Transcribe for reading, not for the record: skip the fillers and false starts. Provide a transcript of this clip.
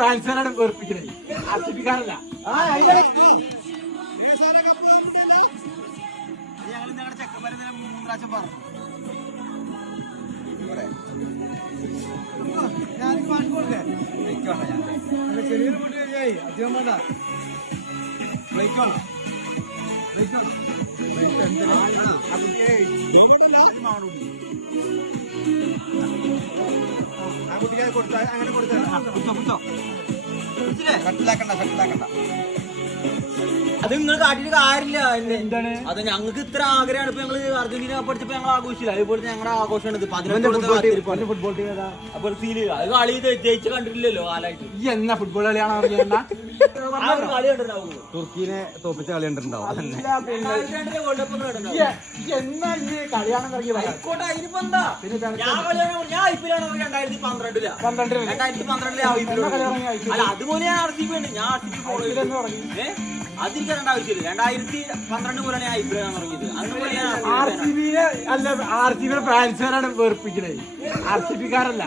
ഫാൻസാണ് വെറുപ്പിക്കണേ, ആർസിബിക്കാരല്ല. ഞങ്ങൾ ഞങ്ങളുടെ ചെക്കന്മാരെ 3 പ്രാവശ്യം പറഞ്ഞു. ഞാൻ കൊടുക്കേ ചെറിയൊരു കുട്ടി അധികം വേണ്ട. ആ കുട്ടിക്ക് കൊടുത്ത അങ്ങനെ കൊടുത്തോ കട്ടിലാക്കണ്ട. അത് നിങ്ങൾ കാട്ടിട്ട് കാര്യമില്ല. എന്താണ് അത് ഞങ്ങൾക്ക് ഇത്ര ആഗ്രഹമാണ്. ഇപ്പൊ ഞങ്ങള് അർജന്റീന പഠിച്ചപ്പോ ഞങ്ങൾ ആഘോഷിച്ചില്ല. അതുപോലെ ഞങ്ങളുടെ ആഘോഷമാണ് ഇത്. 11 ഫുട്ബോൾ ടീം ഏതാ? അപ്പൊ ഫീൽ ചെയ്യുക. അത് കളി ജയിച്ച് കണ്ടിട്ടില്ലല്ലോ കാലായിട്ട്. ഈ എന്നാ ഫുട്ബോൾ കളിയാണോ അറിയാ? കളി കണ്ടിട്ടുണ്ടാവും. തുർക്കിനെ തോപ്പിച്ച കളി കണ്ടിട്ടുണ്ടാവും. എന്നാ ഈ കളിയാണെന്ന് അറിയാം. ആയിക്കോട്ടെ, അതിനിപ്പോ എന്താ? ഞാൻ ഐപിഎല്ലാണ് 2012 അല്ല അതുപോലെ ഞാൻ RCB ഉണ്ട്. ഞാൻ RCB അതിരിക്കേണ്ട ആവശ്യമില്ല. 2012 മുതലാണ് ഞാൻ ഐപിഎൽ തുടങ്ങിയത്. ആർസിബിനെ ഫാൻസാണ് വെറുപ്പിക്കണേ, ആർസിബിക്കാരല്ല.